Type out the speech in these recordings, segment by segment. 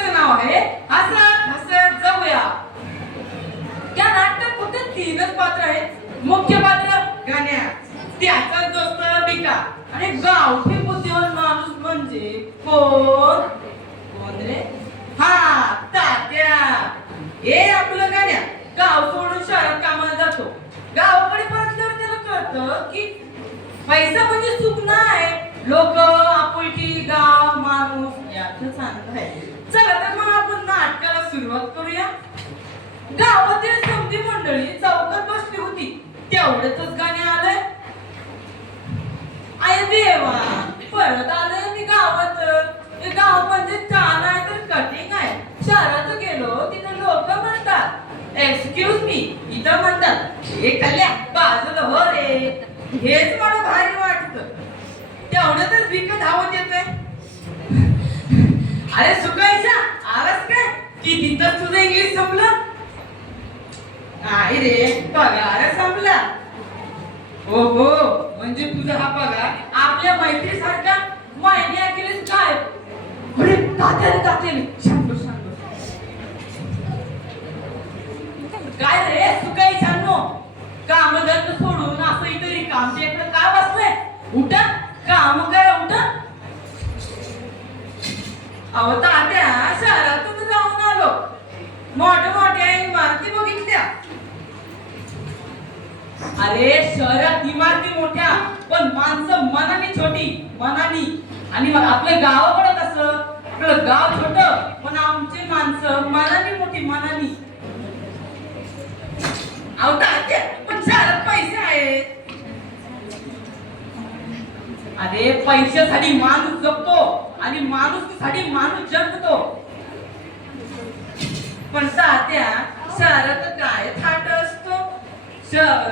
नाटकाचं नाव आहे हसत हसत जाऊया. त्या नाटकात फक्त तीनच पात्र आहेत. मुख्य पात्र गाण्या. त्याचा दोस्त बिका आणि गावठी बुद्धिमान माणूस म्हणजे कोण? कोण रे? हा तात्या. हे आपलं गाण्या. गाव सोडून शहरात कामाला जातो. गावाकडे परतल्यावर त्याला कळतं की पैसा म्हणजे सुख नाही. लोक आपुलकी गाव माणूस याच सांगत आहे चला तर मग आपण नाटकाला सुरुवात करूया. गावातील समधी मंडळी चौकात बसली होती. तेवढ्यातच गाणे आलंय. आय देवा परत आलोय मी गावात. गाव म्हणजे छान आहे तर कटिंग आहे. शहरात गेलो तिथं लोक म्हणतात. एक्सक्यूज मी इथं म्हणतात. हे कल्या बाजूला हो रे. हेच मला भारी वाटत. तेवढ्यातच विकत धावत येतोय. अरे सुकायचा की तिथं तुझं इंग्लिश संपलं? नाही रे पगार संपला. हो हो म्हणजे तुझा हा पगार आपल्या मैत्रीसारखा महिन्या अखेरीस काय अरे तात्याने तात्याने. शांत शांत. काय रे सुकाई छानो. काम धंद सोडून असं इतरी कामच्या इकडे काय बसले? उठा काम करा उठा. अहो तात्या हो. मोठ्या मोठ्या इमारती बघितल्या. अरे शहरात इमारती मोठ्या पण माणसं मनाने छोटी मनानी. आणि आपलं गाव गावाकडं कसं? आपलं गाव छोट पण आमची माणसं मनानी मोठी मनानी. अहो पण शहरात पैसे आहेत. अरे पैशासाठी माणूस जगतो आणि माणूससाठी माणूस जगतो पण तात्या शहरात काय? थाट असतो.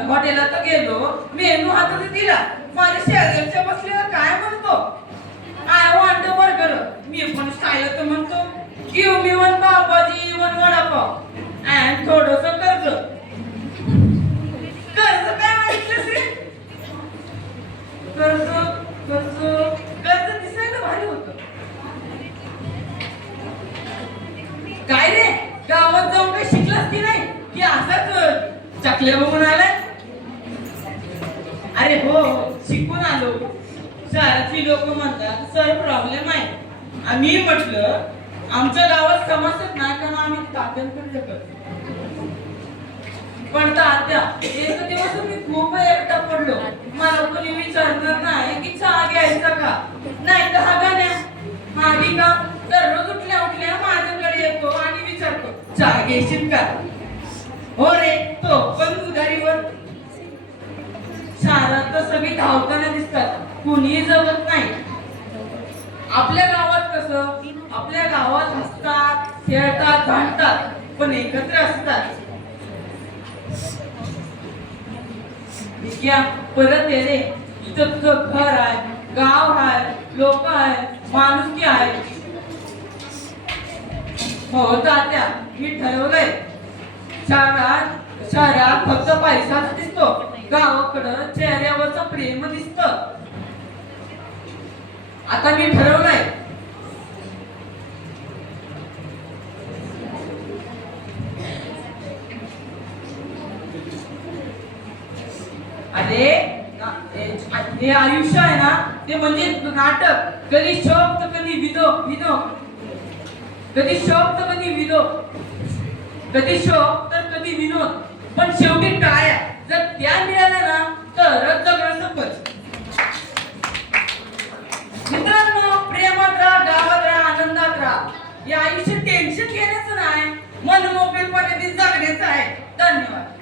हॉटेलात गेलो. मेनू हातात दिला. माझ्या शेजारच्या बसलेला काय म्हणतो? आय वॉन्ट बर्गर मी पण स्टाईल तर म्हणतो. Give me one pav bhaji one vada pav and थोडस कर्ज कर्ज काय माहितलंस रे कर्ज कर्ज कर्ज दिसायला भारी होतं काय रे गावात जाऊन काही शिकलास की नाही की असाच बघून आलाय अरे हो, हो शिकून आलो. शहरातली लोक म्हणतात सर प्रॉब्लेम आहे. आम्ही म्हटलं आमचं गावात समजत नाही कारण आम्ही पण करतो. पण तात्या एक दिवस मी खूप एकटा पडलो. मला कोणी विचारणार नाही की चहा घ्यायचा का? नाही तर हा गाण्या मागे का? दररोज उठल्या उठल्या माझ्याकडे येतो आणि विचारतो चहा घेशील का हो रे तो पण उधारीवर शहरात तर सगळी धावताना दिसतात. कुणीही जगत नाही. आपल्या गावात कसं आपल्या गावात हसतात खेळतात भांडतात पण एकत्र असतात. परत ये रे. इथं तुझं घर आहे गाव आहे लोक आहे माणुसकी आहे हो तात्या मी ठरवलंय. शहरात शहरात फक्त पैसाच दिसतो. गावाकडं चेहऱ्यावरचं प्रेम दिसत. आता मी ठरवलंय. अरे हे- हे आयुष्य आहे ना ते म्हणजे नाटक. कधी शोक तर कधी विदो विदो. कधी शोक तर कधी विदो. कधी शोक तर कधी या आयुष्य टेन्शन घेण्याचं नाही. मन मोकळेपणे जगण्याचं आहे. धन्यवाद.